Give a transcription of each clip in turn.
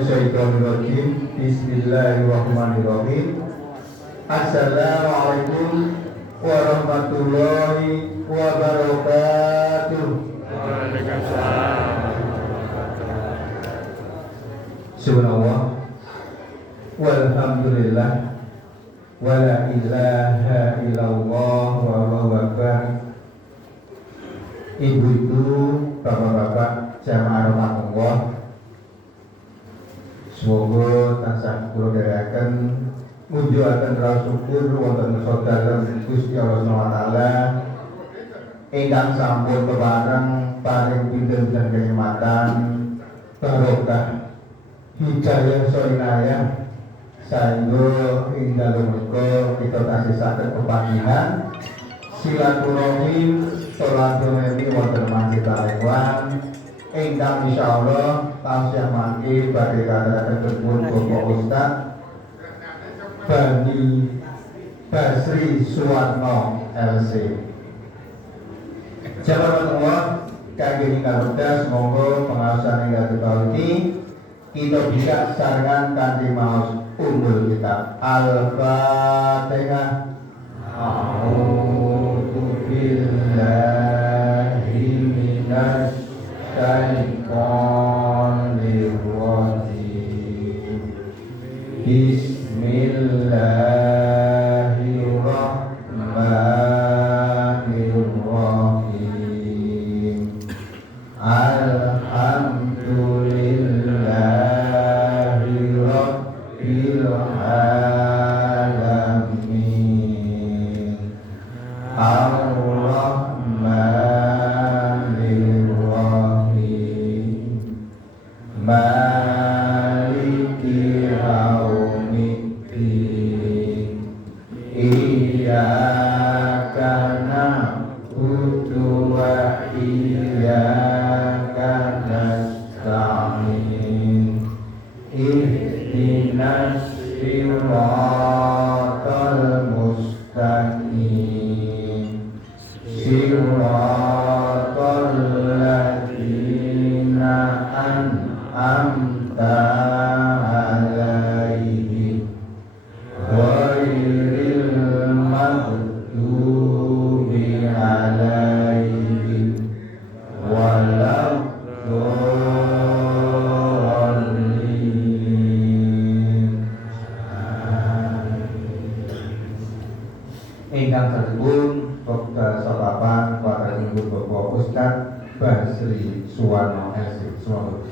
Bismillahirrahmanirrahim. Bismillahirrahmanirrahim. Assalamualaikum warahmatullahi wabarakatuh. Waalaikumsalam. Subhanallah walhamdulillah wala ilaha illallah wallahu akbar. Ibu-ibu, bapak-bapak, jamaah rahmatullah, semoga tansah kula dherekaken ngunjukaken rasa syukur wonten sedaya Gusti Allah Subhanahu wa taala ingkang sampun kepareng paring pinten dan kenikmatan barokah hidayah soinayah saengga ing dalem menika kita tasih saged keparingan silaturahim salaturahmi wonten masjid Al-Ikhwan ingkang insyaallah tasih mangke badhe kadhaken Bapak Ustaz Bani Basri Suwarno LC. Jamaah Allah kangge ingkang wedhas monggo pengaosan ing tahun ini kita bisa sarengan kanthi maos umul kitab Al-Fatihah. A'udzu billahi minasy syaitonir rajim. Bismillahirrahmanirrahim. Alhamdulillahi rabbil alamin. Ar-Rahmanir-Rahim. Maliki yaumiddin. Iyyaka na'budu wa iyyaka nasta'in. Ihdinas siratal mustaqim. Siratal ladzina an'amta 'alaihim ghairil maghdubi 'alaihim waladdallin. Ingkang sampun Bapak Sapapan para ibu Bapak Ustaz Basri Suwarno LC. Semoga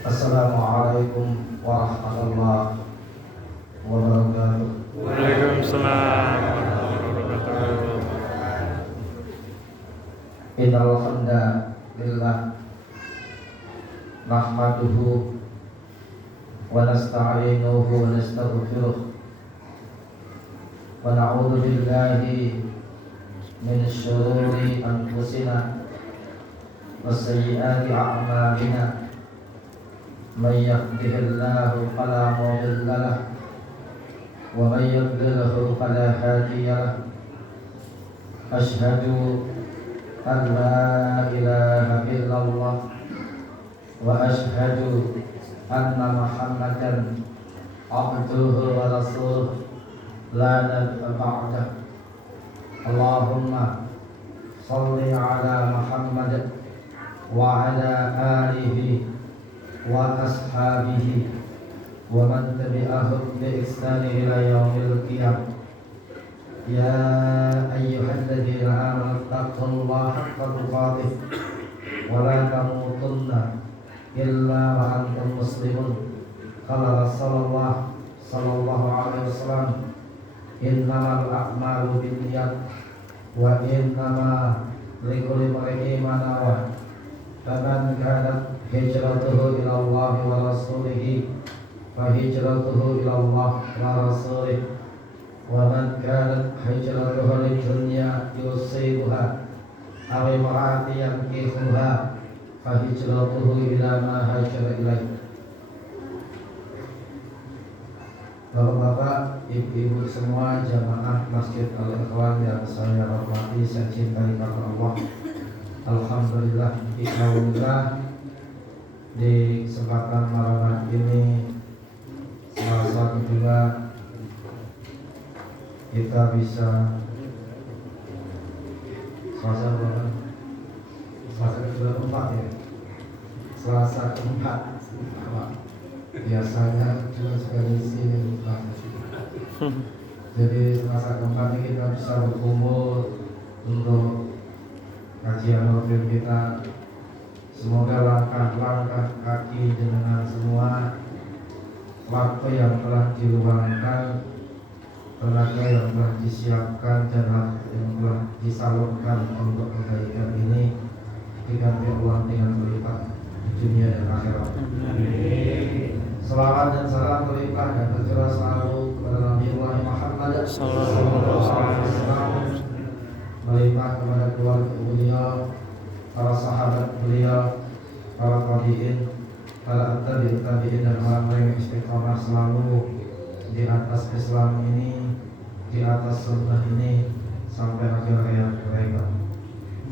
Assalamualaikum warahmatullahi wabarakatuh. Waalaikumsalam warahmatullahi wabarakatuh. Innal hamdalillah nahmaduhu wa nasta'inuhu wa nastaghfiruh wa na'udzu billahi min syururi anfusina wa sayyiati a'malina. من يهده الله فلا مضل له ومن يضلله فلا هادي له. أشهد أن لا إله إلا الله وأشهد أن محمدا عبده ورسوله لا نبي بعده. اللهم صل على محمد وعلى آله وأصحابه ومن تبعهم بإحسان إلى يوم القيامة. يا أيها الذين آمنوا اتقوا الله حق تقاته ولا تموتن إلا وأنتم مسلمون. قال رسول الله صلى الله عليه وسلم إنما الأعمال بالنيات وإنما لكل امرئ ما نوى. فمن كانت هجرته إلى الله ورسوله فهجرته إلى الله ورسوله ومن كانت هجرته للدنيا يصيبها aw imra'atin yankihuha fa hijratuhu ila ma hajara ilaih. Bapak-bapak, ibu-ibu semua jamaah Masjid Al-Ikhwan yang saya hormati, saya cintai karena Allah. Alhamdulillah, Alhamdulillah, di kesempatan malam ini Selasa kedua kita bisa Selasa kedua keempat ya. Selasa keempat. Biasanya cuma sekali sini. Jadi Selasa keempat ini kita bisa berkumpul untuk kajian rutin kita. Semoga langkah-langkah kaki dengan semua waktu yang telah diluangkan, tenaga yang telah disiapkan dan hak yang telah disalurkan untuk kebaikan ini diganti Allah dengan berlipat di dunia dan akhirat. Selawat dan salam berlimpah dan tercurah selalu kepada Nabi Muhammad sallallahu alaihi wasallam, berlimpah kepada keluarga beliau, para sahabat beliau, para tabi'in, para tabi'in dan orang-orang yang istiqomah selalu di atas Islam ini, di atas sunnah ini sampai akhir hayat mereka.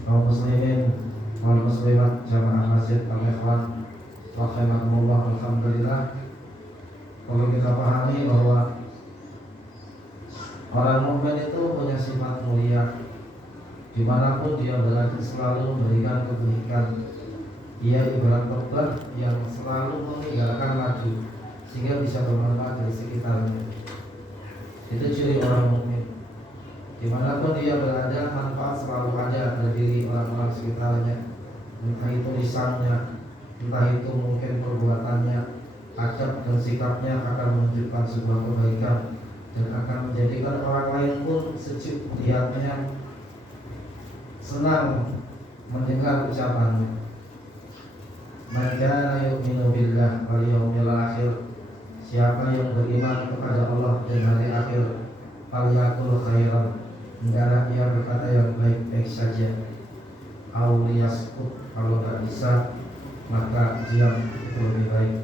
Kaum muslimin wal muslimat jamaah Masjid Al-Ikhwan rahimakumullah, alhamdulillah. Kalau kita pahami bahwa orang mukmin itu punya sifat mulia, dimanapun dia berada selalu memberikan kebaikan. Ia ibarat obat yang selalu meninggalkan laju sehingga bisa bermanfaat dari sekitarnya. Itu ciri orang mukmin. Dimanapun dia berada, manfaat selalu ada pada diri orang-orang sekitarnya. Entah itu lisannya, entah itu mungkin perbuatannya, adab dan sikapnya akan menunjukkan sebuah kebaikan dan akan menjadikan orang lain pun sejuk melihatnya, senang mendengar ucapannya. Man kana yu'minu billah wal yawmil akhir, siapa yang beriman kepada Allah dan hari akhir, falyaqul khairan, hendaklah ia berkata yang baik-baik saja. Aw liyaskut, kalau tidak bisa maka diam, itu lebih baik.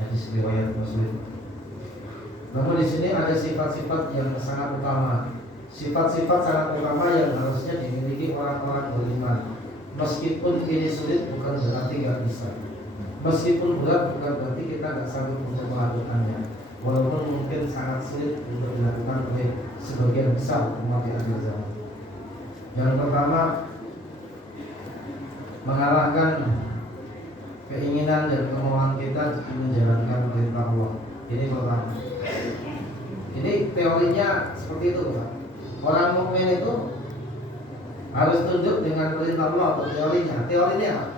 Hadis riwayat Muslim. Namun di sini ada sifat-sifat yang sangat utama, sifat-sifat sangat utama yang harusnya dimiliki orang-orang beriman. Meskipun ini sulit bukan berarti nggak bisa. Meskipun berat bukan berarti kita nggak sanggup untuk melakukannya. Walaupun mungkin sangat sulit untuk dilakukan oleh sebagian besar umat di akhir zaman. Yang pertama, mengalahkan keinginan dan kemauan kita menjalankan perintah Allah. Ini pertama. Ini teorinya seperti itu, Pak. Orang mukmin itu harus tunduk dengan perintah Allah atau teorinya. Teorinya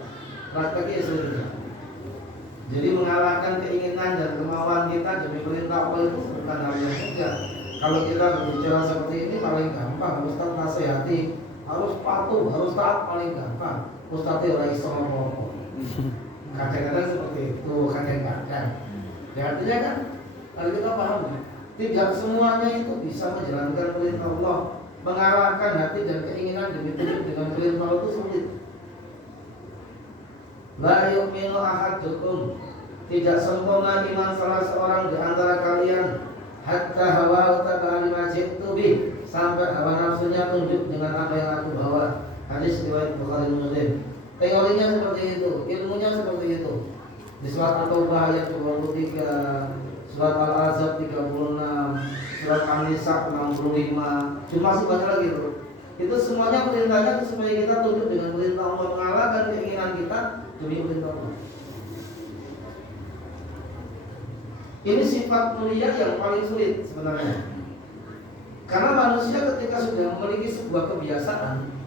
prakteknya sebenarnya. Jadi mengalahkan keinginan dan kemauan kita demi perintah Allah itu bukan hal yang mudah. Kalau kita berbicara seperti ini paling gampang. Ustaz nasihati harus patuh, harus taat paling gampang. Ustaznya orang Islam apa-apa. Kadang-kadang seperti itu, kadang-kadang. Ya artinya kan, kalau kita paham, tidak semuanya itu bisa menjalankan perintah Allah. Mengarahkan hati dan keinginan demi dengan perintah Allah itu sulit. La yu'minu ahadukum, tidak sempurna iman salah seorang di antara kalian hatta hawa tabi'a lima ji'tu bih, sampai hawa nafsunya tunduk dengan apa yang aku bawa. Hadis riwayat Bukhari Muslim. Teorinya seperti itu, ilmunya seperti itu. Di surat At-Taubah ayat 23, surat Al-Ahzab 36, surat An-Nisa 65, masih banyak lagi itu. Itu semuanya perintahnya supaya kita tunduk dengan perintah Allah, mengalahkan keinginan kita demi perintah Allah. Ini sifat mulia yang paling sulit sebenarnya. Karena manusia ketika sudah memiliki sebuah kebiasaan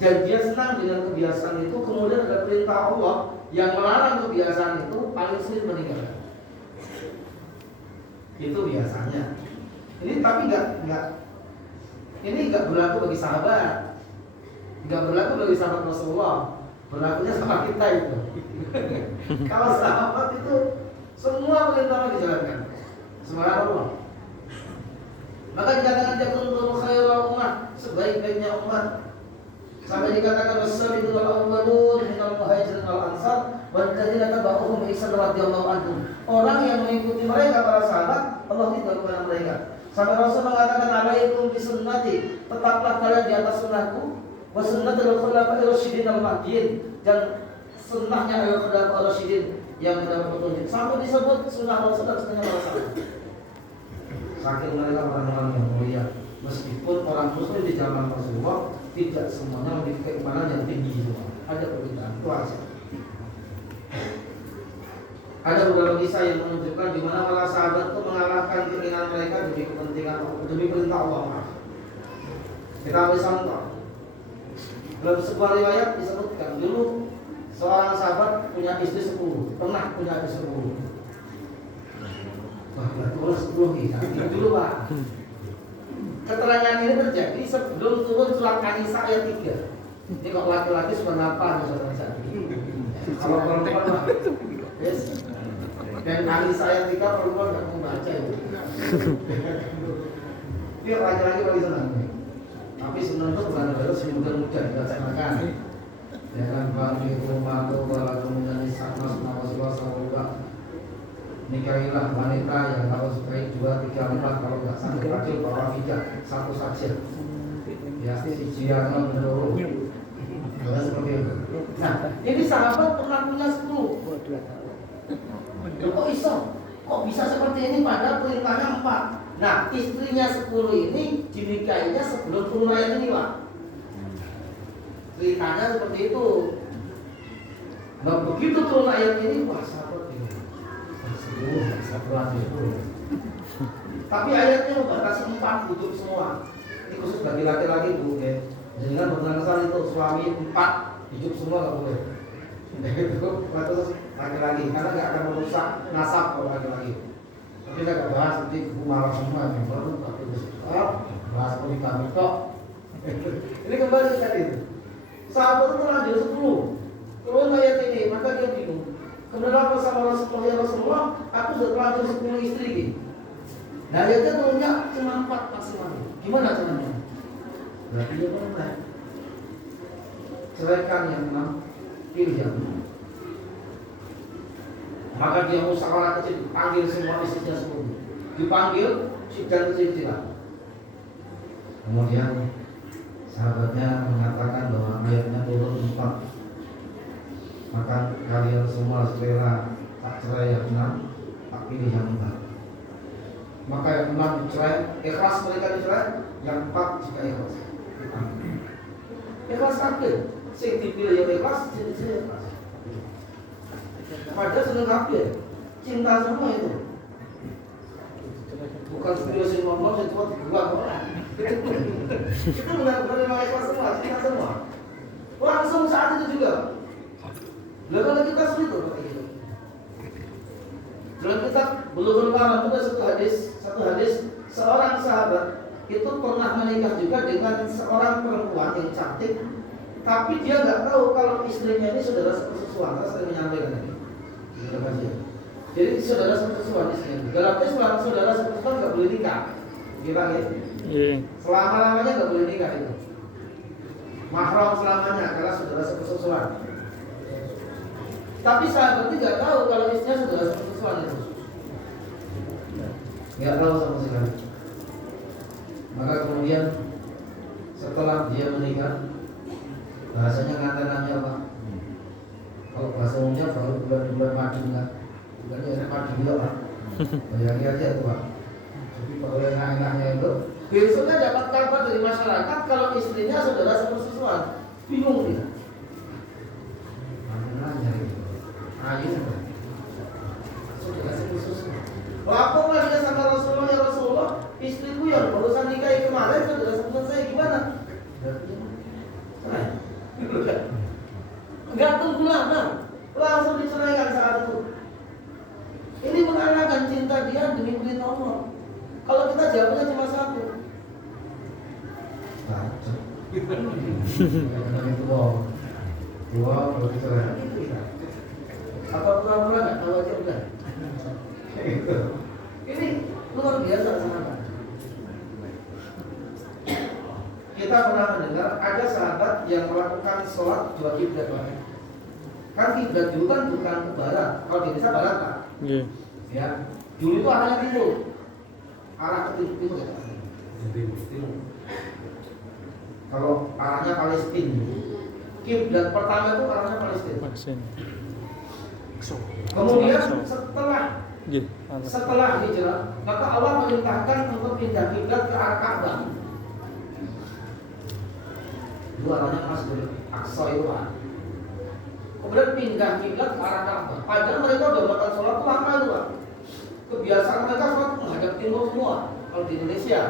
dan dia senang dengan kebiasaan itu, kemudian ada perintah Allah yang melarang kebiasaan itu, paling sulit meninggalkan. Itu biasanya. Ini tapi nggak berlaku bagi sahabat, nggak berlaku bagi sahabat Rasulullah, berlakunya sama kita itu. Kalau sahabat itu semua perintahnya dijalankan, subhanallah. Maka dikatakan jakuntum khairal ummah, sebaik-baiknya umat. Sampai dikatakan wasabiqul awwalun minal muhajirin wal ansar wal ladzina tabauhum bi ihsan radhiyallahu anhum. Orang yang mengikuti mereka para sahabat, Allah ridha kepada mereka. Sampai Rasul mengatakan alaikum bi sunnati, tetaplah kalian di atas sunnahku wa sunnatul khulafa'ir rasyidin al-mahdiyyin, dan sunnahnya al-khulafa'ir rasyidin yang mendapat petunjuk. Sampai disebut sunnah Rasul dan sunnah Rasul. Saking mereka orang-orang yang mulia. Meskipun orang muslim di zaman Rasulullah tidak semuanya memiliki keimanan yang tinggi semua. Ada perbedaan, itu aja. Ada beberapa kisah yang menunjukkan di mana para sahabat itu mengalahkan keinginan mereka demi kepentingan demi perintah Allah. Kita ambil contoh. Dalam sebuah riwayat disebutkan dulu seorang sahabat punya istri 10, pernah punya istri 10. Wah, turun 10 nih, dulu Pak. Keterangan ini terjadi sebelum turun surat An-Nisa ayat 3. Ini kok laki-laki sudah ngapa surat An-Nisa? Kalau perempuan Pak, yes. Dan An-Nisa ayat 3 perempuan nggak mau baca itu. Dia laki-laki bagi senang. Tapi senang itu bukan harus mudah-mudah dibacakan. Ya kan, bagi rumah tuh kalau kemudian disakmas nawasilah sahabat. Nikahilah wanita yang harus baik 2, 3, 4, kalau nggak sanggup adil bawa 3, 1 saja. Ya, si Jiano mendorong. Seperti itu. Nah, ini sahabat pernah punya 10. Kok iso? Kok bisa seperti ini padahal perintahnya 4. Nah, istrinya 10 ini dinikahinya sebelum turun ayat ini, Pak. Ceritanya seperti itu. Nah, begitu turun ayat ini, wah sahabat ini. Tapi ayatnya membatasi 4 hidup semua. Ini khusus bagi laki-laki Bu. Jangan benar-benar itu suami 4 hidup semua nggak boleh. Itu batas laki-laki karena nggak akan merusak nasab kalau laki-laki. Tapi kita nggak bahas nanti marah semua yang baru tapi bahas poligami kok. Ini kembali ke tadi. Sahabat itu lanjut 10. Turun ayat ini maka dia bingung. Kemudian apa sama Rasulullah, ya Rasulullah, aku sudah terlanjur 10 istri gitu. Nah ayatnya turunnya cuma 4 maksimal. Gimana caranya? Berarti dia pernah ceraikan yang 6, pilih yang 6. Maka dia musyawarah kecil, panggil semua istrinya 10. Dipanggil, sidang kecil-kecilan. Kemudian sahabatnya mengatakan bahwa ayatnya turun 4. Maka kalian semua selera tak cerai yang 6, tak pilih yang 4. Maka yang 6 dicerai, ikhlas mereka dicerai, yang 4 juga ikhlas. Ikhlas kabeh, sing dipilih yang ikhlas, jadi ikhlas. Padahal seneng kabeh, cinta semua itu. Bukan video sing ngomong, sing buat dibuat orang. Itu benar-benar memang ikhlas semua, cinta semua. Langsung saat itu juga. Lalu kalau kita sulit loh kayak gitu. Dalam kitab Bulughul Maram ada satu hadis seorang sahabat itu pernah menikah juga dengan seorang perempuan yang cantik, tapi dia nggak tahu kalau istrinya ini saudara sepersusuan. Saya sering menyampaikan ini. Jadi saudara sepersusuan istrinya. Dalam Islam saudara sepersusuan nggak boleh nikah. Gimana ya? Selama-lamanya nggak boleh nikah itu. Mahram selamanya karena saudara sepersusuan. Tapi sahabat tidak tahu kalau istrinya sudah sepersusuan itu. Tidak tahu sama sekali. Maka kemudian setelah dia menikah, bahasanya ngantenannya apa? Kalau bahasa umumnya baru bulan-bulan madu enggak? Bukannya enak madu juga Pak. Bayangin aja itu Pak. Jadi kalau yang enak-enaknya itu besoknya dapat kabar dari masyarakat kalau istrinya saudara sepersusuan. Bingung dia. Nanya itu. Ayo, sudah sepersusuan. Laporlah dia sama Rasulullah, ya Rasulullah, istriku yang barusan nikah kemarin sudah sepersusuan saya gimana? Enggak tunggu lama, langsung diceraikan saat itu. Ini mengarahkan cinta dia demi perintah Allah. Kalau kita jawabnya cuma satu. Dua bercerai. Apa pura-pura nggak tahu aja udah. Ini luar biasa sahabat. Kita kita pernah mendengar ada sahabat yang melakukan sholat dua kiblat. Kan kiblat dulu kan bukan ke barat, kalau di Indonesia barat Pak. Iya. Ya, dulu itu arahnya timur, arah ke timur ya. Timur. Kalau arahnya Palestina, kiblat pertama itu arahnya Palestina. Vaksin. Kemudian Iya. setelah hijrah, maka Allah memerintahkan untuk pindah kiblat ke arah Ka'bah. Itu arahnya Masjidil Aqsa itu Pak. Kemudian pindah kiblat ke arah Ka'bah. Padahal mereka udah melakukan sholat lama itu Pak. Kebiasaan mereka sholat menghadap timur semua kalau di Indonesia.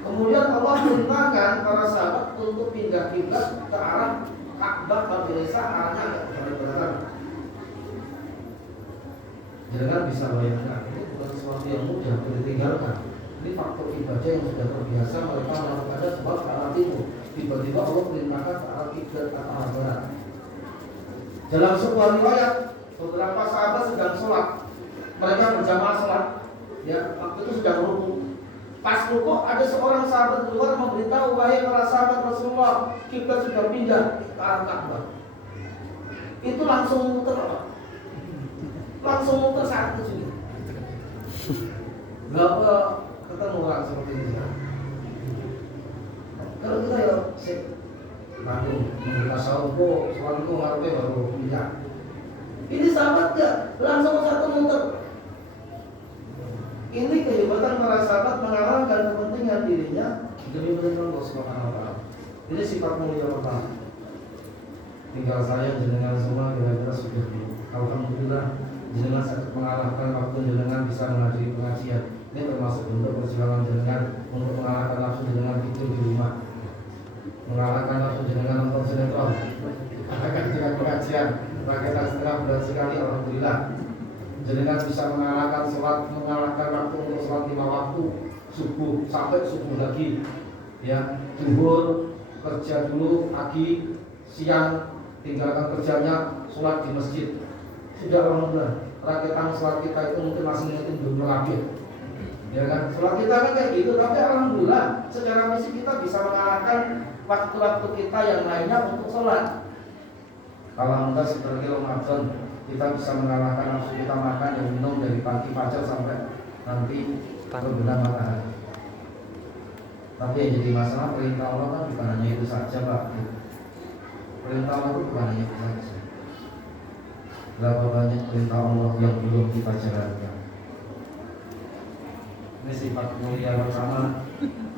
Kemudian Allah memerintahkan para sahabat untuk pindah kiblat ke arah Ka'bah. Kalau di Indonesia arahnya agak berbeda. Jangan bisa bayangkan, ini bukan sesuatu yang mudah untuk ditinggalkan. Ini faktor ibadah yang sudah terbiasa mereka melakukannya sebab ke arah timur. Tiba-tiba Allah perintahkan ke arah kiblat ke arah barat. Dalam sebuah riwayat, beberapa sahabat sedang sholat, mereka berjamaah sholat. Ya, waktu itu sedang rukuk. Pas rukuk ada seorang sahabat keluar memberitahu, wahai para sahabat Rasulullah, kiblat sudah pindah ke arah Ka'bah. Itu langsung muter, langsung muter saat itu juga. Gak apa ketemu orang seperti itu. Kalau kita ya sih Bandung, kita sahur sholat itu ngarepnya baru pindah. Ini sahabat gak langsung satu muter. Ini kehebatan para sahabat mengalahkan kepentingan dirinya demi kepentingan Allah Subhanahu wa Ta'ala. Ini sifat mulia pertama. Tinggal saya jenengan semua kira-kira sudah di. Alhamdulillah jenengan sangat mengalahkan waktu jenengan bisa menghadiri pengajian. Ini termasuk bentuk perjuangan jenengan untuk mengalahkan nafsu jenengan tidur di rumah, mengalahkan nafsu jenengan nonton sinetron, mengalahkan dengan pengajian. Rakyat setengah berat sekali, alhamdulillah. Jenengan bisa mengalahkan sholat, mengalahkan waktu untuk sholat 5 waktu, subuh sampai subuh lagi, ya, zuhur kerja dulu, pagi, siang tinggalkan kerjanya, sholat di masjid. Sudah alhamdulillah. Rakyat sholat kita itu mungkin masih belum melapir, ya kan? Sholat kita kan kayak gitu, tapi alhamdulillah secara fisik kita bisa mengalahkan waktu-waktu kita yang lainnya untuk sholat. Alhamdulillah seperti Ramadan kita bisa mengalahkan nafsu kita makan dan minum dari pagi fajar sampai nanti terbenam matahari. Tapi yang jadi masalah perintah Allah kan bukan hanya itu saja Pak. Perintah Allah itu bukan hanya itu saja. Berapa banyak perintah Allah yang belum kita jalankan. Ini sifat mulia pertama.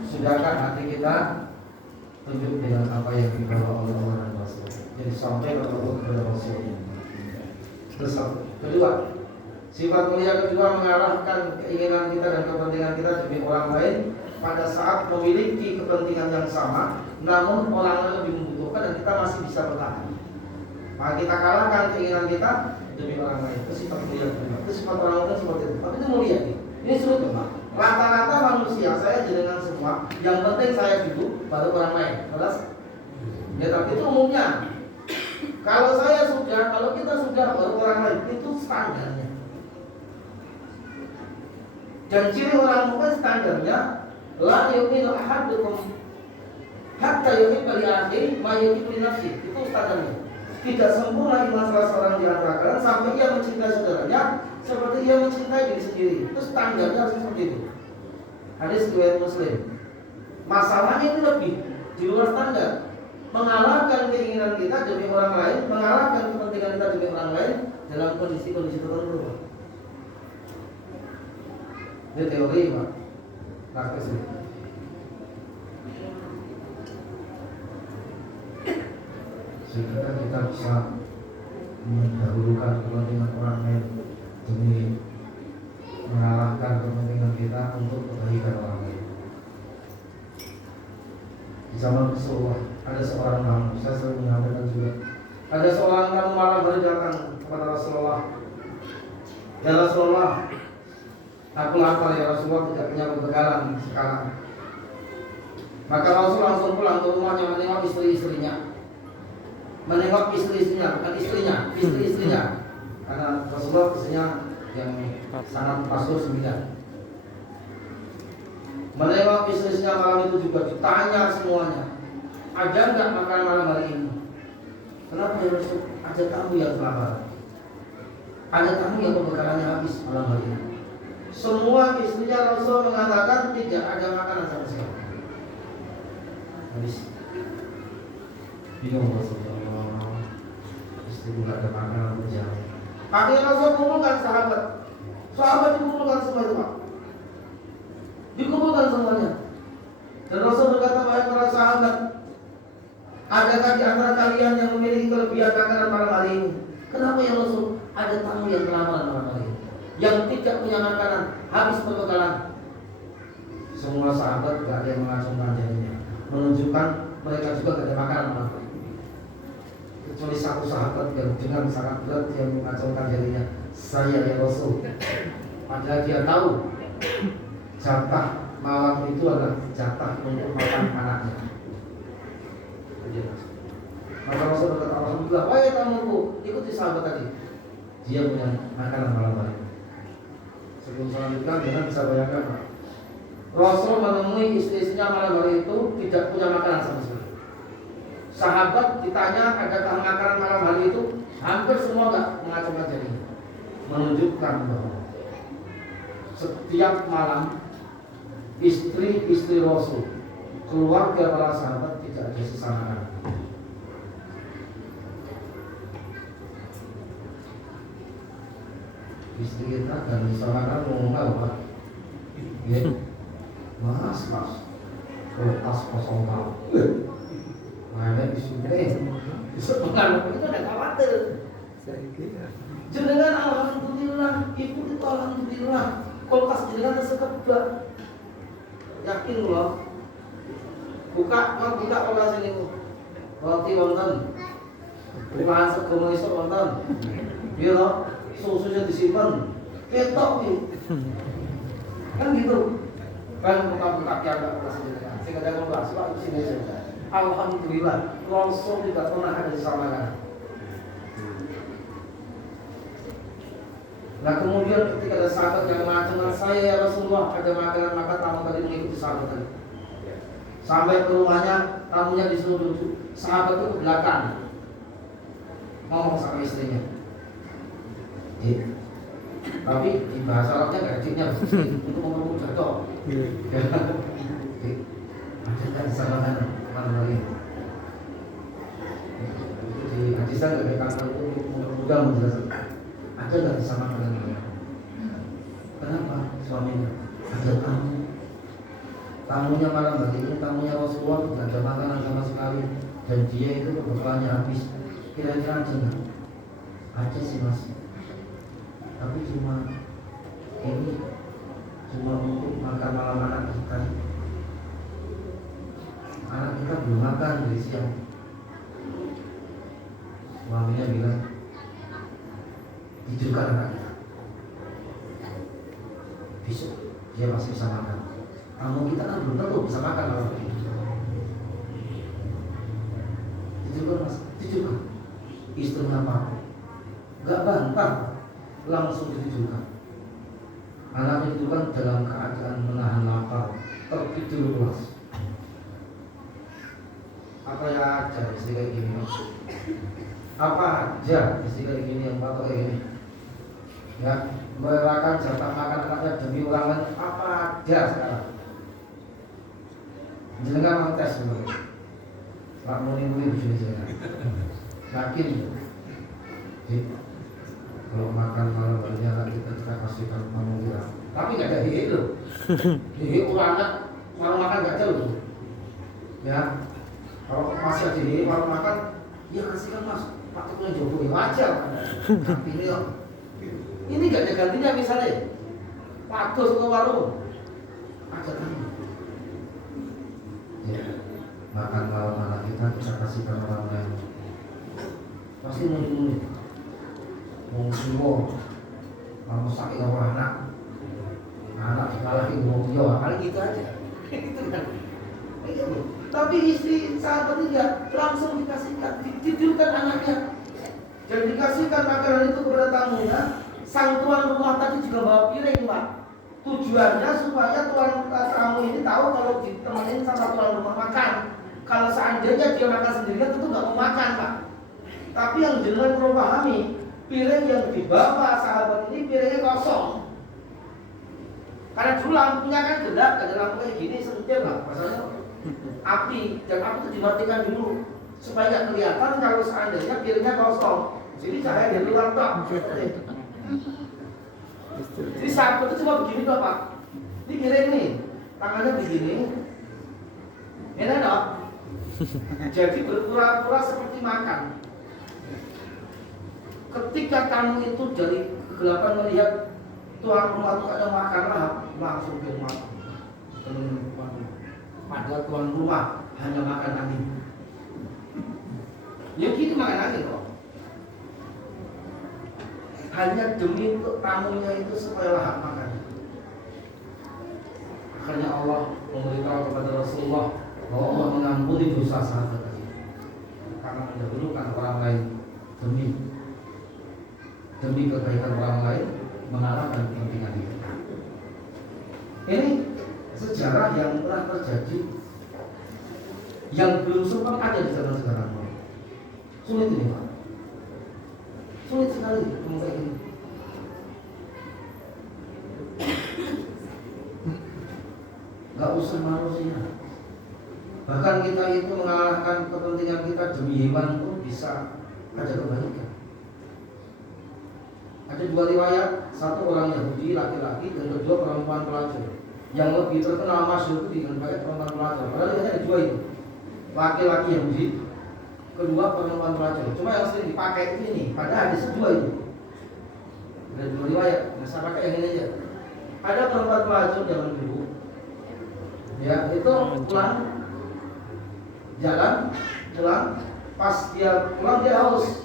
Sudahkah hati kita tunjuk dengan apa yang dibawa oleh Allah dan Rasul. Jadi sampai kepada Rasul. Terus kedua, sifat mulia kedua mengarahkan keinginan kita dan kepentingan kita demi orang lain pada saat memiliki kepentingan yang sama, namun orang lain lebih membutuhkan dan kita masih bisa bertahan. Maka kita kalahkan keinginan kita demi orang lain. Itu sifat mulia kedua. Itu sifat orang lain seperti itu. Tapi itu mulia nih. Ini sulit Pak. Rata-rata manusia saya jenengan semua, yang penting saya dulu baru orang lain. Jelas? Ya tapi itu umumnya. Kalau saya sudah, kalau kita sudah baru orang lain, itu standarnya. Dan ciri orang mukmin standarnya la yu'minu ahadukum hatta yuhibba li akhihi ma yuhibbu li nafsihi. Itu standarnya. Tidak sempurna iman salah seorang di antara kalian sampai ia mencintai saudaranya seperti ia mencintai diri sendiri. Itu standarnya harus seperti itu. Hadis riwayat Muslim. Masalahnya ini lebih di luar standar. Mengalahkan keinginan kita demi orang lain, mengalahkan kepentingan kita demi orang lain dalam kondisi-kondisi tertentu. Ini teori Pak. Praktis ini. Sehingga kita bisa mendahulukan kepentingan orang lain demi mengalahkan kepentingan kita untuk kebaikan orang lain. Di zaman Rasulullah ada seorang tamu, saya sering menyampaikan juga. Ada seorang tamu malam hari datang kepada Rasulullah. Ya Rasulullah, aku lapar ya Rasulullah, tidak punya perbekalan sekarang. Maka Rasul langsung pulang ke rumahnya menengok istri-istrinya. Menengok istri-istrinya, bukan istrinya, istri-istrinya. Karena Rasulullah istrinya yang sangat pasur 9. Menengok istrinya malam itu juga ditanya semuanya, ada nggak makan malam hari ini? Kenapa ya Rasul? Ada tamu yang kelaparan, ada tamu yang pembekalannya habis malam hari ini. Semua istrinya Rasul mengatakan tidak ada makanan sama sekali. Habis. Bingung Rasulullah. Istri nggak ada makanan berjalan. Akhirnya Rasul kumpulkan sahabat. Sahabat dikumpulkan semua itu Pak. Dikumpulkan semuanya. Dan Rasul berkata, wahai para sahabat, adakah di antara kalian yang memiliki kelebihan makanan malam hari ini? Kenapa ya Rasul? Ada tamu yang kelaparan malam hari ini, yang tidak punya makanan, habis perbekalan. Semua sahabat tidak ada yang mengacungkan jarinya, menunjukkan mereka juga tidak ada makanan malam hari ini. Kecuali satu sahabat yang dengan sangat berat yang mengacungkan jarinya, saya ya Rasul. Padahal dia tahu jatah malam itu adalah jatah untuk makan anaknya. Maka Rasul berkata, alhamdulillah, wahai tamuku, ikuti sahabat tadi. Dia punya makanan malam hari. Sebelum selanjutnya, jangan bisa bayangkan, Pak. Rasul menemui istri-istrinya malam hari itu tidak punya makanan sama sekali. Sahabat ditanya, adakah makanan malam hari itu? Hampir semua enggak mengacungkan jarinya, menunjukkan bahwa setiap malam istri-istri Rasul, keluarga para sahabat tidak ada sisa makanan. Istri kita dan sisa makanan ngomong apa? Ya, mas, kertas kosong kau. Mana di sini? Sebenarnya kita tidak khawatir. Jenengan alhamdulillah, ibu itu alhamdulillah. Kulkas jenengan tersekebak. Yakin loh. Buka kulkas ini bu. Roti wonten. Bukaan sego esuk wonten. Iya loh. Susunya disimpan. Ketok nih. Kan gitu. Kan buka kiamat kulkas jenengan. Sing ada kulkas, Pak sini saja. Alhamdulillah, Rasul tidak pernah ada di sana. Nah kemudian ketika ada sahabat yang mengacungkan, saya ya Rasulullah ada makanan, maka tamu tadi mengikuti sahabat tadi. Sampai ke rumahnya, tamunya disuruh duduk. Sahabat itu ke belakang, ngomong sama istrinya. Tapi di bahasa Arabnya gajinya untuk mempermudah toh. Ada kan di sana mana lagi? Itu di hadisan nggak ada kata untuk mempermudah menjelaskan. Ada nggak bisa makan? Kenapa suaminya? Ada tamu. Tamunya malam hari ini, tamunya Rasulullah tidak ada makanan sama sekali, dan dia itu kebetulannya habis. Kira-kira ada nggak? Ada sih mas. Tapi cuma untuk makan malam anak kita. Anak kita belum makan dari siang. Suaminya bilang, tidurkan anak kita. Besok dia masih bisa makan. Tamu kita kan belum tentu bisa makan malam ini. Tidurkan mas, tidurkan. Istrinya apa? Gak bantah, langsung ditidurkan. Anaknya itu kan dalam keadaan menahan lapar, tertidur pulas. Apa ya aja istri kayak gini? Apa aja istri kayak gini yang patok kayak gini? Ya, merelakan jatah makan anaknya demi orang lain, apa aja sekarang. Jenengan mau tes sebenarnya. Pak muni-muni begini saja. Yakin? Kalau makan malam harinya kita kasihkan kamu kira. Tapi nggak ada hihi loh. Hihi anak malam makan nggak ada loh. Ya, kalau masih ada hihi malam makan, ya kasihkan mas. Patutnya jodoh wajar. Tapi ini loh. Ini gak ada gantinya misalnya patus ke warung ada kan ya, makan malam anak kita kasihkan orang lain pasti muni-muni mau semua kalau sakit sama anak sekali mau dia kali gitu aja itu kan. Tapi istri saat ketiga langsung dikasihkan, ditidurkan anaknya dan dikasihkan makanan itu kepada tamunya. Sang tuan rumah tadi juga bawa piring, Pak. Tujuannya supaya tuan tamu ini tahu kalau ditemenin sama tuan rumah makan. Kalau seandainya dia makan sendirian tentu nggak mau makan, Pak. Tapi yang jenengan perlu pahami, piring yang dibawa sahabat ini piringnya kosong. Karena dulu lampunya kan gelap, ada lampu kayak gini sentil lah, masalahnya api, dan api itu dimatikan dulu supaya nggak kelihatan kalau seandainya piringnya kosong. Jadi cahaya dari luar tak. Jadi sahabat itu cuma begini toh, Pak. Ini piring nih, tangannya begini. Enak dong. Jadi berpura-pura seperti makan. Ketika tamu itu dari kegelapan melihat tuan rumah itu ada makan lahap, langsung dia makan. Padahal tuan rumah hanya makan angin. Ya gini makan angin kok. Hanya demi untuk tamunya itu supaya lahap makan. Akhirnya Allah memberitahu kepada Rasulullah bahwa Allah mengampuni dosa sahabat tadi karena mendahulukan orang lain demi kebaikan orang lain, mengarahkan kepentingan kita. Ini sejarah yang telah terjadi, yang belum sempat ada di zaman sekarang. Sulit ini, Pak. Sulit sekali kayak ini. Gak usah manusia. Bahkan kita itu mengalahkan kepentingan kita demi iman pun bisa ada kebaikan. Ada dua riwayat, satu orang Yahudi laki-laki dan kedua perempuan pelacur. Yang lebih terkenal masyhur itu dengan pakai perempuan pelacur. Padahal ada dua itu, laki-laki Yahudi, kedua perempuan pelacur. Cuma yang sering dipakai itu ini, pada hadis dua itu. Ada dua riwayat, nah saya pakai yang ini aja. Ada perempuan pelacur zaman dulu, ya itu pulang jalan, pas dia pulang dia haus.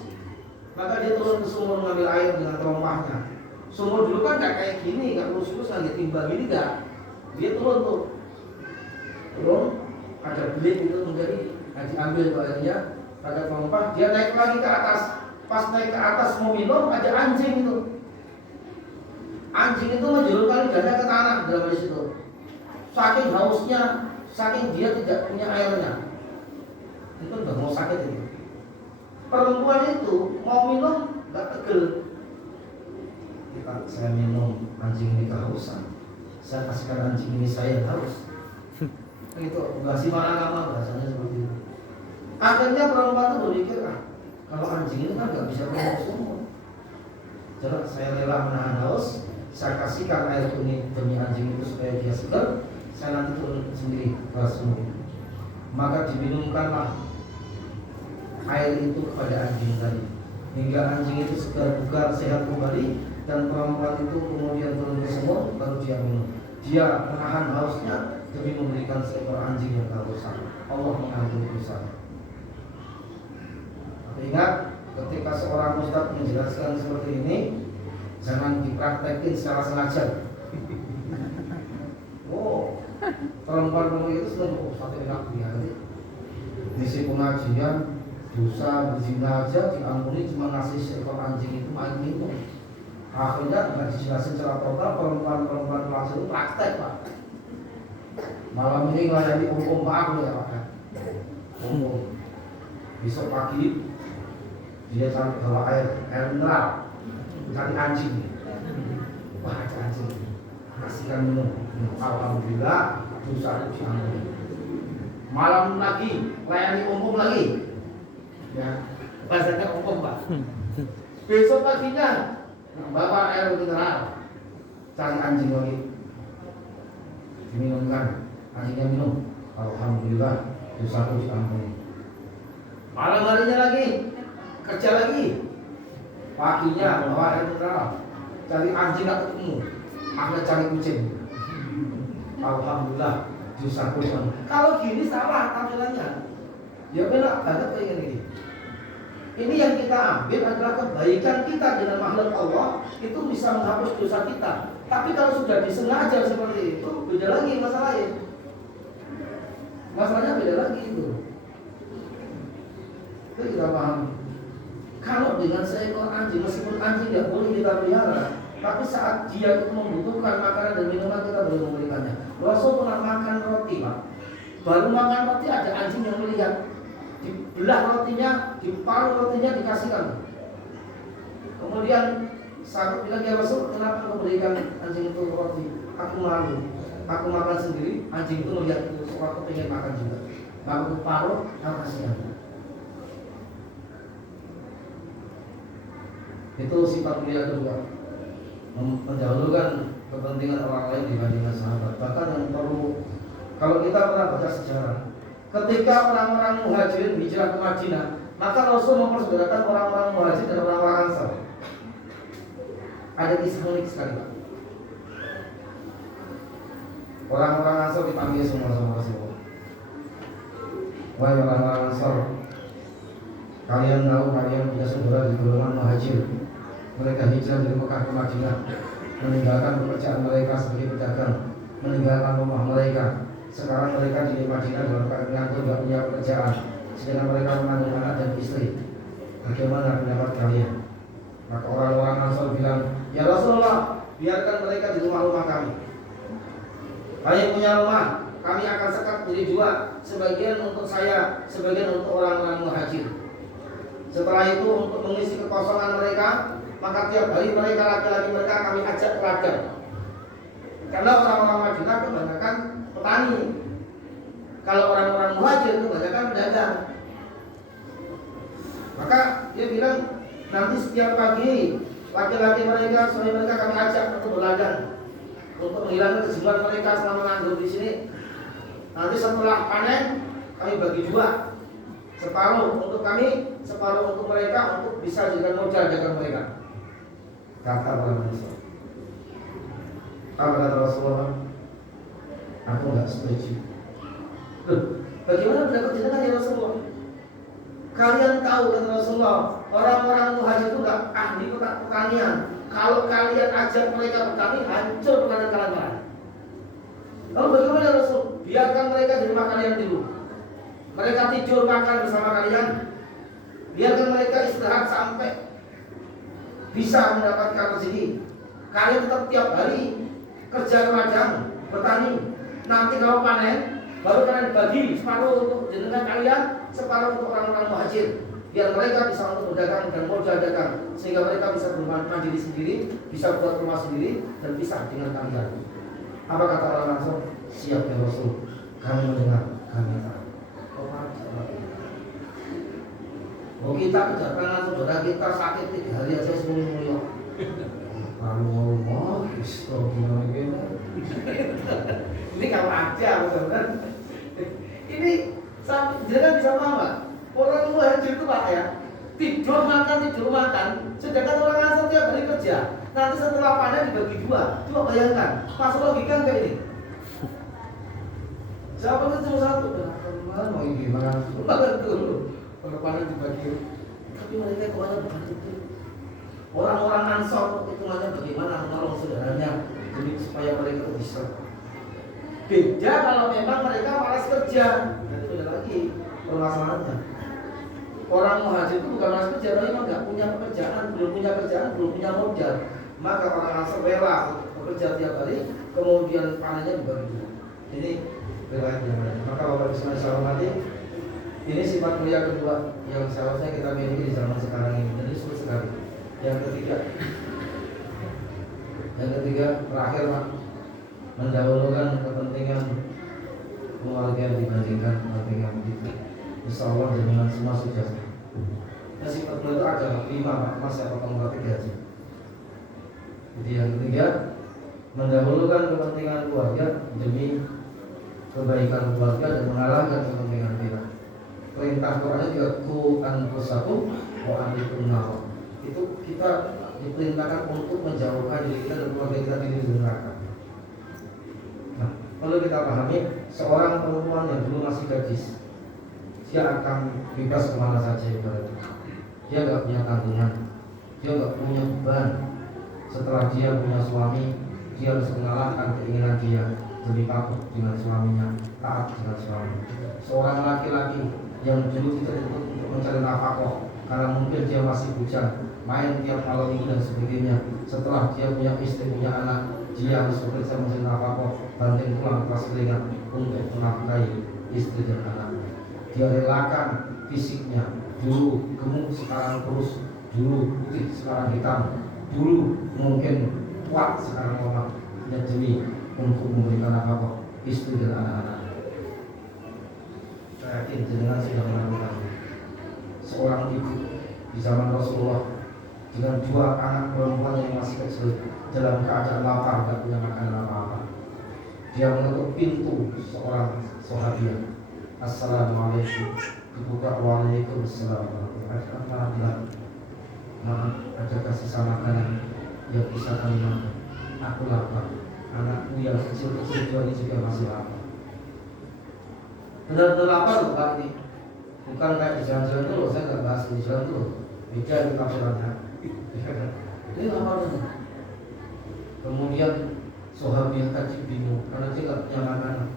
Maka dia turun ke sumur mengambil air dengan terompahnya. Sumur dulu kan gak kayak gini, gak lurus-lurus lagi timbang ini gak. Dia turun tuh, ada belit itu menjadi diambil tuh airnya, ada terompah. Dia naik lagi ke atas. Pas naik ke atas mau minum, ada anjing itu. Anjing itu menjulurkan lidahnya ke tanah dalam hadis itu. Saking hausnya, saking dia tidak punya airnya. Itu udah mau sakit itu. Perempuan itu mau minum gak tegel. Saya minum, anjing ini kehausan. Saya kasihkan anjing ini, saya haus. Itu kasih mana bahasanya seperti itu. Akhirnya perempuan itu berpikir, kalau anjing ini kan gak bisa minum sumur. Jadi saya rela menahan haus, saya kasihkan air ini demi anjing itu supaya dia segar. Saya nanti turun sendiri ke sumur. Maka diminumkanlah air itu kepada anjing tadi, hingga anjing itu segar bugar sehat kembali, dan perempuan itu kemudian turun ke sumur baru dia minum. Dia menahan hausnya demi memberikan seekor anjing yang kehausan. Allah mengampuni dosa. Tapi ingat, ketika seorang ustadz menjelaskan seperti ini, jangan dipraktekin secara sengaja. Oh, perempuan itu senang ustadz enak dia. Misi pengajian dosa berzina aja diampuni cuma ngasih seekor anjing itu main minum. Akhirnya nggak dijelasin secara total, perempuan pelacur itu praktek, Pak. Malam ini ngelayani Pak aku ya, Pak. Besok pagi dia cari bawa air mineral, cari anjing. Wah, ada anjing, kasihkan minum. Alhamdulillah dosa itu diampuni. Malam lagi layani lagi. Ya, bahasanya umum, Pak. Besok paginya bawa air mineral, cari anjing lagi, diminumkan, anjingnya minum. Alhamdulillah dosaku diampuni. Malam harinya lagi kerja lagi, paginya bawa air mineral, cari anjing nggak ketemu, akhirnya cari kucing. Alhamdulillah dosaku diampuni. Kalau gini salah tampilannya. Ya benar banget kayak gini. Ini yang kita ambil adalah kebaikan kita dengan makhluk Allah, itu bisa menghapus dosa kita. Tapi kalau sudah disengaja seperti itu, beda lagi masalahnya. Masalahnya beda lagi itu. Itu kita paham. Kalau dengan seekor anjing, meskipun anjing tidak boleh kita pelihara, Tapi saat dia itu membutuhkan makanan dan minuman, kita belum memberikannya. Rasul pernah makan roti, Pak. Baru makan roti ada anjing yang melihat, dibelah rotinya, diparuh rotinya, dikasihkan. Kemudian sahabat bilang, ya Rasul, kenapa kau berikan anjing itu roti? Aku malu, aku makan sendiri. Anjing itu melihat itu, so aku pengen makan juga. Maka aku paruh, aku kasihkan. Itu sifat mulia kedua, mendahulukan kepentingan orang lain dibandingkan sahabat. Bahkan yang perlu, kalau kita pernah baca sejarah, ketika orang-orang Muhajirin hijrah ke Madinah, maka Rasul mempersaudarakan orang-orang Muhajir dan orang-orang Ansar. Ada kisah unik sekali, Pak. Orang-orang Ansar dipanggil semua sama Rasul. Wahai orang-orang Ansar, kalian tahu kalian punya saudara di golongan Muhajir. Mereka hijrah dari Mekah ke Madinah, meninggalkan pekerjaan mereka sebagai pedagang, meninggalkan rumah mereka. Sekarang mereka di Madinah dalam keadaan nganggur, tidak punya pekerjaan, sedangkan mereka mengandung anak dan istri. Bagaimana pendapat kalian? Maka orang-orang Ansar bilang, ya Rasulullah, biarkan mereka di rumah-rumah kami. Kami punya rumah, kami akan sekat jadi dua, sebagian untuk saya, sebagian untuk orang-orang Muhajir. Setelah itu untuk mengisi kekosongan mereka, maka tiap hari mereka, laki-laki mereka kami ajak ke ladang. Karena orang-orang Madinah kebanyakan petani. Kalau orang-orang Muhajir kebanyakan pedagang. Maka dia bilang, nanti setiap pagi laki-laki mereka, suami mereka kami ajak untuk berladang, untuk menghilangkan kejenuhan mereka selama menganggur di sini. Nanti setelah panen kami bagi dua, separuh untuk kami, separuh untuk mereka, untuk bisa jadikan modal dagang mereka. Kata para manusia. Apa kata Rasulullah? Aku nggak setuju. Loh, bagaimana pendapat jenengan ya Rasulullah? Kalian tahu kata Rasulullah, orang-orang Muhajir itu nggak ahli pertanian. Kalau kalian ajak mereka bertani, hancur pertanian kalian. Lalu bagaimana ya Rasul? Biarkan mereka di rumah kalian dulu. Mereka tidur makan bersama kalian. Biarkan mereka istirahat sampai bisa mendapatkan rezeki. Kalian tetap tiap hari kerja ke ladang, bertani. Nanti kalau panen, baru kalian bagi separuh untuk jenengan kalian, separuh untuk orang-orang Muhajir. Biar mereka bisa untuk berdagang dan modal dagang, sehingga mereka bisa mandiri sendiri, bisa buat rumah sendiri, dan bisa dengan kalian. Apa kata orang Ansar? Siap ya Rasul, kami mendengar, kami taat. Oh kita kedatangan saudara kita sakit 3 hari aja semuanya. Kalau mau gimana gimana? Ini kalau aja benar. Ini jangan bisa paham. Orang Muhajir itu Pak ya, tidur makan, sedangkan orang Ansar tiap hari kerja. Nanti setelah panen dibagi dua. Coba bayangkan, masuk logika kayak ini. Jawabannya cuma satu. Benar mau gimana? Makan dulu. Kalau panen dibagi. Tapi mereka kemana bukan itu. Orang-orang Ansar hitungannya bagaimana menolong saudaranya demi supaya mereka bisa. Beda kalau memang mereka malas kerja. Nanti beda lagi permasalahannya. Orang Muhajir itu bukan malas kerja, tapi memang nggak punya pekerjaan, belum punya modal. Maka orang Ansar rela bekerja tiap hari, kemudian panennya dibagi. Ini riwayat yang lain. Maka Bapak Ibu sekalian hormati, ini sifat mulia kedua yang seharusnya kita miliki di zaman sekarang ini. Jadi sulit sekali. Yang ketiga terakhir Pak, mendahulukan kepentingan keluarga dibandingkan kepentingan kita. Insya Allah dengan semua sudah. Nah, sifat mulia itu ada 5 Pak, Mas saya potong berarti aja. Jadi yang ketiga, mendahulukan kepentingan keluarga demi kebaikan keluarga dan mengalahkan kepentingan kita. Perintah Qurannya juga ku anfusakum wa ahlikum nar. Itu kita diperintahkan untuk menjauhkan diri kita dan keluarga kita dari neraka. Nah, perlu kita pahami, seorang perempuan yang dulu masih gadis, dia akan bebas kemana saja ibaratnya. Dia nggak punya tanggungan, dia nggak punya beban. Setelah dia punya suami, dia harus mengalahkan keinginan dia demi takut dengan suaminya, taat dengan suami. Seorang laki-laki yang dulu dituntut untuk mencari nafkah, karena mungkin dia masih bujang, main tiap malam minggu dan sebagainya. Setelah dia punya istri, punya anak, dia harus bekerja mencari nafkah, banting tulang keras keringat untuk menafkahi istri dan anak. Dia relakan fisiknya, dulu gemuk sekarang kurus, dulu putih sekarang hitam, dulu mungkin kuat sekarang lemah, demi untuk memberikan nafkah istri dan anak-anak. Saya yakin jenengan sudah melakukan. Seorang ibu di zaman Rasulullah dengan 2 anak perempuan yang masih kecil dalam keadaan lapar, tidak punya makanan apa-apa. Dia menutup pintu seorang sahabiah. Assalamualaikum. Dibuka, waalaikumsalam. Maaf, ada kasih makanan yang bisa kami makan. Aku lapar. Anakku yang kecil-kecil ini juga masih lapar. Benar-benar lapar loh Pak ini. Bukan kayak di jalan-jalan dulu, saya nggak bahas di jalan dulu. Beda itu tafsirannya. Ini lapar benar. Kemudian sahabiah tadi bingung karena dia nggak punya makanan.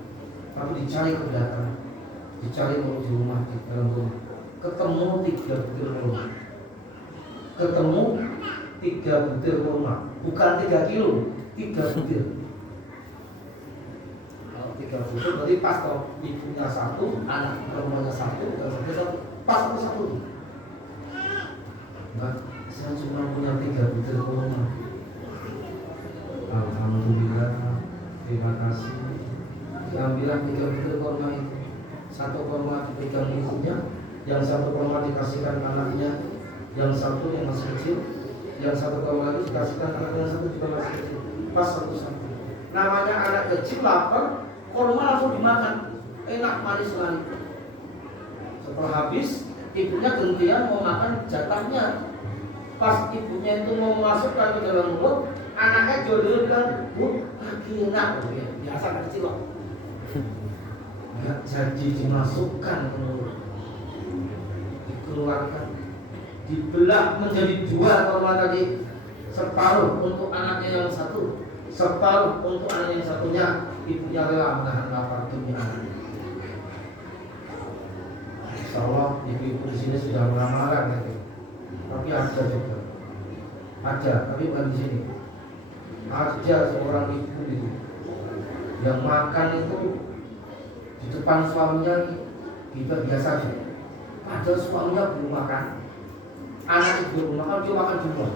Tapi dicari ke belakang, dicari di rumah, di dalam rumah. Ketemu 3 butir kurma. Ketemu 3 butir kurma, bukan 3 kilo, 3 butir. Kalau 3 butir berarti pas toh, ibunya 1, anak perempuannya 1, dan satu, pas atau 1. Mbak, saya cuma punya 3 butir kurma. Alhamdulillah, terima kasih. Diambillah 3 butir kurma itu. 1 kurma dipegang ibunya, yang 1 kurma dikasihkan anaknya, yang 1 yang masih kecil, yang 1 kurma lagi dikasihkan anak yang 1 juga masih kecil. Pas 1-1. Namanya anak kecil lapar, kurma langsung dimakan, enak manis sekali. Setelah habis, ibunya gantian mau makan jatahnya. Pas ibunya itu mau masukkan ke dalam mulut, anaknya jodoh bilang, Bu, lagi enak. Biasa anak kecil loh. Nggak jadi dimasukkan ke mulut, dikeluarkan, dibelah menjadi 2 kurma tadi. Separuh untuk anaknya yang 1, separuh untuk anaknya yang satunya. Ibunya rela menahan lapar demi anaknya. Insya Allah ibu-ibu di sini sudah mengamalkan nanti. Tapi ada juga, ada, tapi bukan di sini. Ada seorang ibu itu yang makan itu di depan suaminya kita biasa aja. Padahal suaminya belum makan, anak itu belum makan, dia makan dulu.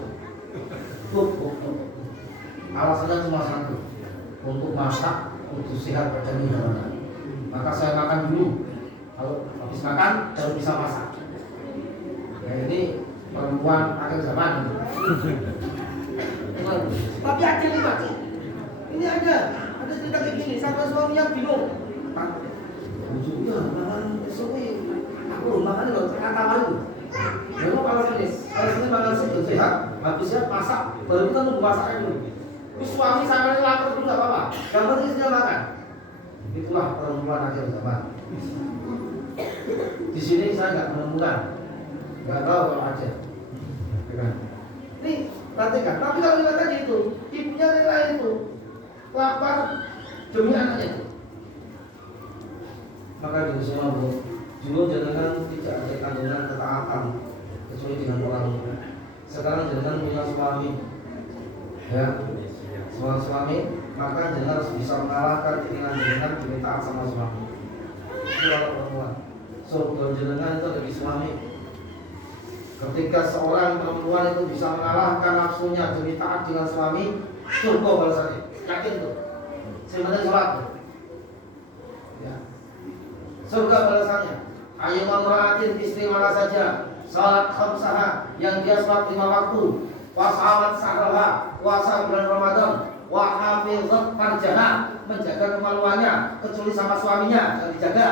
Alasannya cuma 1, untuk masak, untuk sehat badannya gimana. Maka saya makan dulu, kalau habis makan baru bisa masak. Ya ini perempuan akhir zaman. Tapi ada nih Pak, ini ada cerita kayak gini, sampai suaminya bingung. Ujungnya makan besok aku makan loh, kata malu. Memang kalau ini makan sih sehat, habis sehat masak, baru kita nunggu masaknya dulu. Terus suami sama lapar dulu nggak apa-apa, yang penting sudah makan. Itulah perempuan akhir zaman. Di sini saya nggak menemukan, nggak tahu kalau ada. Ini perhatikan. Tapi kalau lihat tadi itu, ibunya rela itu lapar demi anaknya itu. Maka di semua dulu jangan tidak ada kandungan ketaatan kecuali dengan orang tua. Sekarang jangan punya suami, ya, seorang suami, maka jangan harus bisa mengalahkan keinginan jangan demi taat sama suami. Itu kalau perempuan. So, jangan itu dari suami. Ketika seorang perempuan itu bisa mengalahkan nafsunya demi taat dengan suami, surga balasannya. Yakin tuh. Sebenarnya sholat tuh. Ya. Surga balasannya. Ayo mamraatin istri mana saja, salat khamsaha yang dia sholat 5 waktu, wa salat sahraha, puasa bulan Ramadan, wa hafizat farjaha, menjaga kemaluannya kecuali sama suaminya yang dijaga.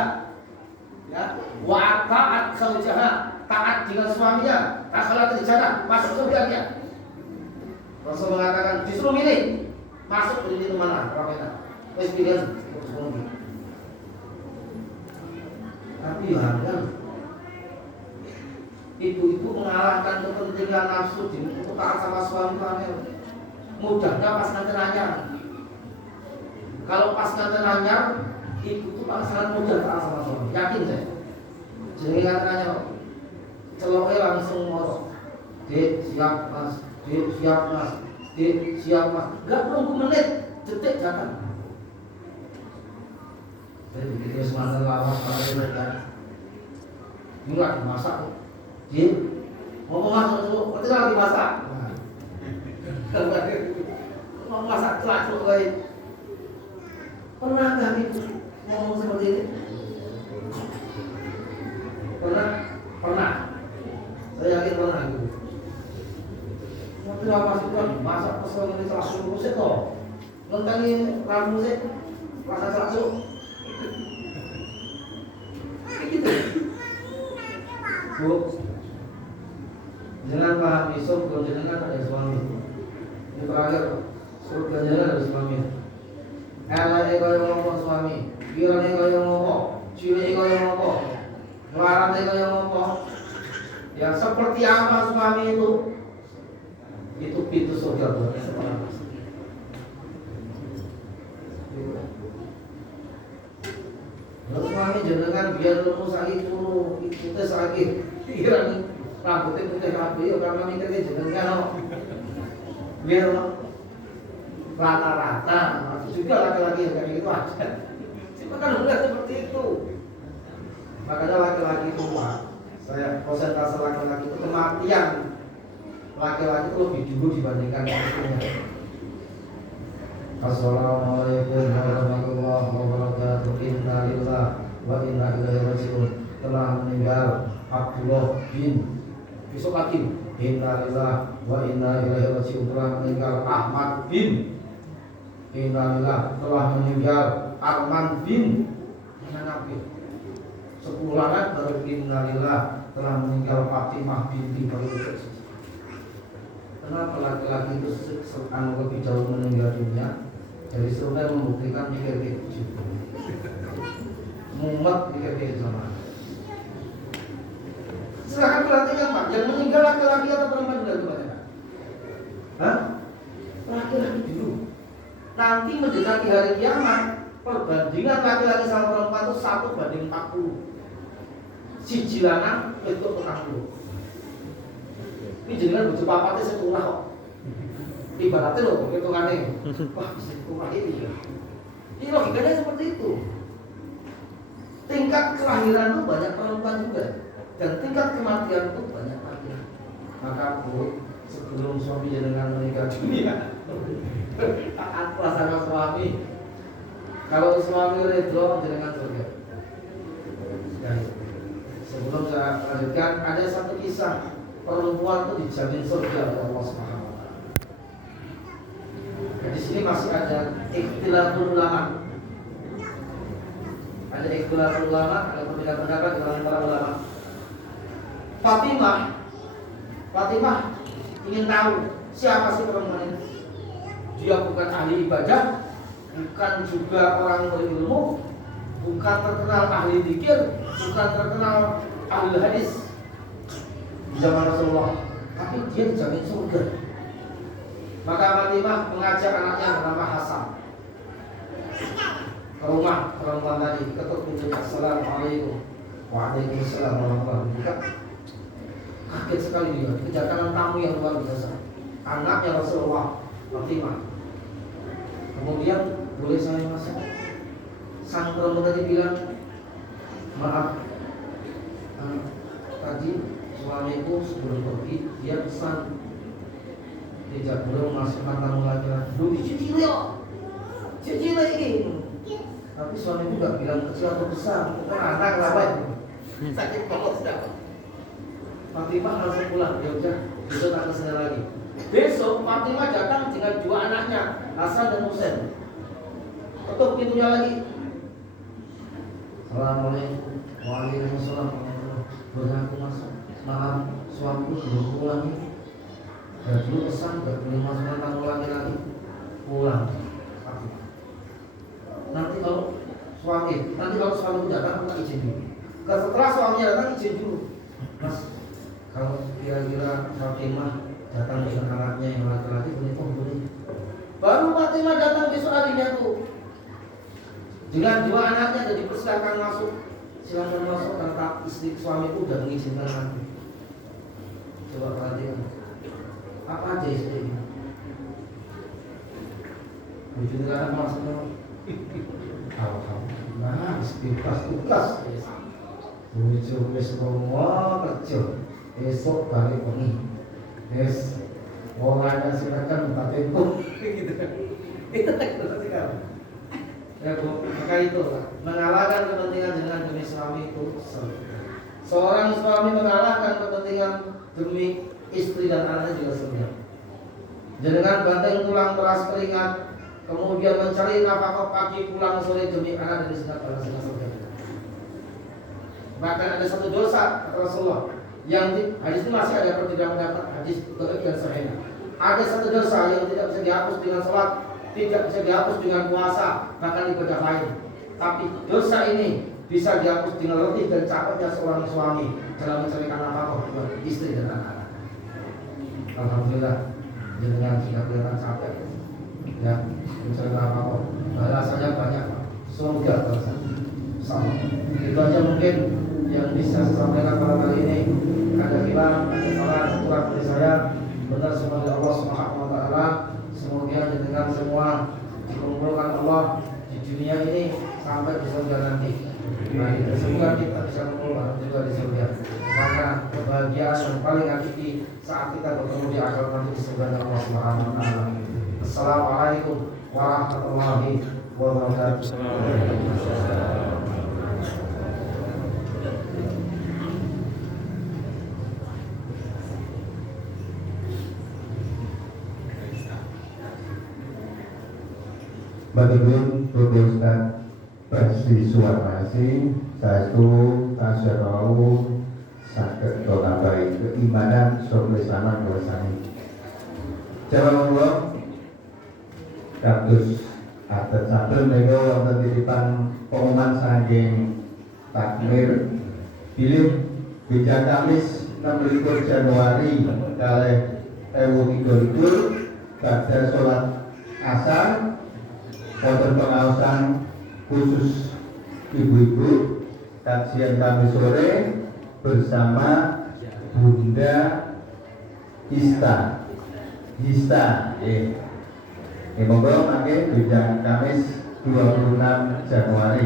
Ya. Wa ta'at zaujaha, taat dengan suaminya, akhlak terjana, masuk surga dia. Rasul mengatakan disuruh milih masuk di pintu mana? Rafaidah. Wes pilihan sepuluh. Tapi ya kan, ibu-ibu mengalahkan kepentingan nafsu untuk taat sama suami panel. Mudahnya pas nanti nanya. Kalau pas nanti nanya, ibu itu sangat mudah taat sama suami. Yakin saya. Jadi nanti nanya. celoknya langsung ngorok. Dik, siap mas, dik, siap mas, dik, siap mas. Gak nunggu menit, detik datang. Jadi begitu semangat lawas pada mereka. Enggak dimasak. Dik, mau masak dulu, berarti lagi masak. Mau masak celak lain. Pernah nggak ibu ngomong seperti ini? Pernah. Saya yakin pernah ibu. Tapi apa sih tuan? Masak pesel ini celak suruh musik toh. Nonton ramu musik, rasa celak suruh. Gitu. Bu, jangan paham isu, jangan ada suami. Ini terakhir, surga jangan ada suami. Elek kaya ngomong suami, pirane kaya ngomong, cilik kaya ngomong, larane kaya ngomong. Yang seperti apa suami itu pintu surga buat seorang istri. Lalu suami jenengan biar lemu sakit turu, putih sakit, pikiran rambutnya putih kabeh ya karena mikirnya jenengan biar rata-rata juga laki-laki yang kayak gitu aja. Cuma kan enggak seperti itu. Makanya laki-laki itu saya persentase laki-laki itu kematian laki-laki itu lebih dulu dibandingkan istrinya. Assalamualaikum warahmatullahi wabarakatuh. Inna lillahi wa inna ilaihi raji'un. Telah meninggal Abdullah bin besok lagi. Inna lillahi wa inna ilaihi raji'un. Telah meninggal Ahmad bin. Innalillah, telah meninggal Arman bin Nabi. 10 anak baru innalillah, telah meninggal Fatimah binti Baru. Kenapa laki-laki itu lebih jauh meninggal dunia? Jadi sebenarnya membuktikan mikir gitu. Mumet mikir gitu sama. Silahkan perhatikan Pak, yang meninggal laki-laki atau perempuan sudah kebanyakan? Hah? Laki-laki dulu. Nanti mendekati hari kiamat, perbandingan laki-laki sama perempuan itu 1:40. Siji lanang wedok 40. Ini jenengan bojo papate sekolah kok. Ibaratnya loh, hitungannya. Wah, sekolah ini ya. Ini logikanya seperti itu. Tingkat kelahiran itu banyak perempuan juga, dan tingkat kematian itu banyak laki-laki. Maka Bu, sebelum suami jenengan meninggal dunia, taat sama suami. Kalau suami redho jenengan surga. Sebelum saya lanjutkan, ada satu kisah perempuan itu dijamin surga oleh Allah Subhanahu wa taala. Di sini masih ada ikhtilaful ulama. Ada ikhtilaful ulama, ada perbedaan pendapat di kalangan para ulama. Fatimah ingin tahu siapa sih perempuan ini. Dia bukan ahli ibadah, bukan juga orang berilmu, bukan terkenal ahli zikir, bukan terkenal ahli hadis di zaman Rasulullah, tapi dia dijamin surga. Maka Fatimah mengajak anaknya bernama Hasan ke rumah perempuan tadi, ketuk pintunya. Assalamualaikum. Waalaikumsalam warahmatullahi wabarakatuh. Kaget sekali dia, kedatangan tamu yang luar biasa, anaknya Rasulullah, Fatimah. Kemudian, boleh saya masuk? Sang perempuan tadi bilang, maaf, tadi suamiku sebelum pergi dia pesan tidak boleh memasukkan tamu laki-laki. Lu dicicil ya, cicil ini. Tapi suamiku nggak bilang kecil atau besar, bukan anak lawan. Sakit perut sudah. Fatimah langsung pulang. Ya udah, besok tak kesana lagi. Besok Fatimah datang dengan 2 anaknya, Hasan dan Husain. Ketuk pintunya lagi. Assalamualaikum. Waalaikumsalam. Boleh aku masuk? Maaf, suamiku belum pulang ini. Dan dulu pesan gak boleh masukkan tamu laki-laki. Pulang. Nanti kalau suamiku datang, aku izin dulu. Setelah suaminya datang, izin dulu. Mas, kalau kira-kira Fatimah datang dengan anaknya yang laki-laki, boleh. Baru Fatimah datang besok harinya tuh dengan 2 anaknya dan dipersilakan masuk. Silakan masuk, karena istri suamiku udah mengizinkan aku. Coba perhatikan. Apa aja istrinya? Wujud kan maksudnya. Alhamdulillah, bebas tugas. Wujud semua kerja. Esok balik bengi. Yes, orang yang silakan minta tempo. Gitu. Itu berarti kan. Ya Bu, maka itu mengalahkan kepentingan dengan demi suami itu. Seorang suami mengalahkan kepentingan demi istri dan anaknya juga surga. Dengan banting tulang peras keringat, kemudian mencari nafkah pagi pulang sore demi anak dan istri pada surga. Bahkan ada satu dosa kata Rasulullah yang hadis ini masih ada perbedaan pendapat hadis dhaif dan sahih. Ada satu dosa yang tidak bisa dihapus dengan sholat, tidak bisa dihapus dengan puasa, bahkan ibadah lain. Tapi dosa ini bisa dihapus dengan letih dan capeknya seorang suami dalam mencarikan nafkah buat istri dan anak. Alhamdulillah, jenengan sudah kelihatan capek, ya mencari nafkah. Balasannya banyak, surga sama. Itu aja mungkin yang bisa saya sampaikan pada kali ini. Ada hilang, ada salah, kurang dari saya. Benar semua dari Allah Subhanahu Wa Taala. Semoga jenengan semua dikumpulkan Allah di dunia ini sampai di surga nanti. Nah, semoga kita bisa kumpul juga di surga. Karena kebahagiaan yang paling hakiki saat kita bertemu di akhirat nanti di surga Allah Subhanahu Wa Taala. Assalamualaikum warahmatullahi wabarakatuh. Baginda Bapak Ustaz Basri Suwarmasi satu tasyarau sakit nambahi keimanan soal sama dosani. Jawab Allah kados atas satu nego wonten titipan pengumuman saking takmir bilih bija Kamis 16 Januari kalih 2023 pada sholat asar wonten pengawasan khusus ibu-ibu kajian kami sore bersama Bunda Ista. Monggo mangke bidang Kamis 26 Januari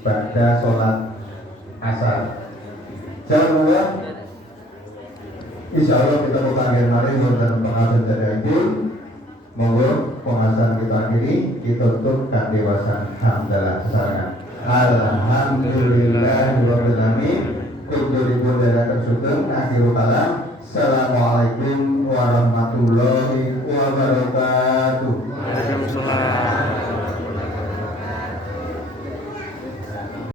pada sholat asar. Jangan lupa, insya Allah kita buka akhir hari dan pengajian dari itu. Monggo pengajian kita akhiri kita tutup kan dewasa hamdalah sesarangan. Alhamdulillahirobbilalamin. Kudu ribu dari kesudung akhirul kalam.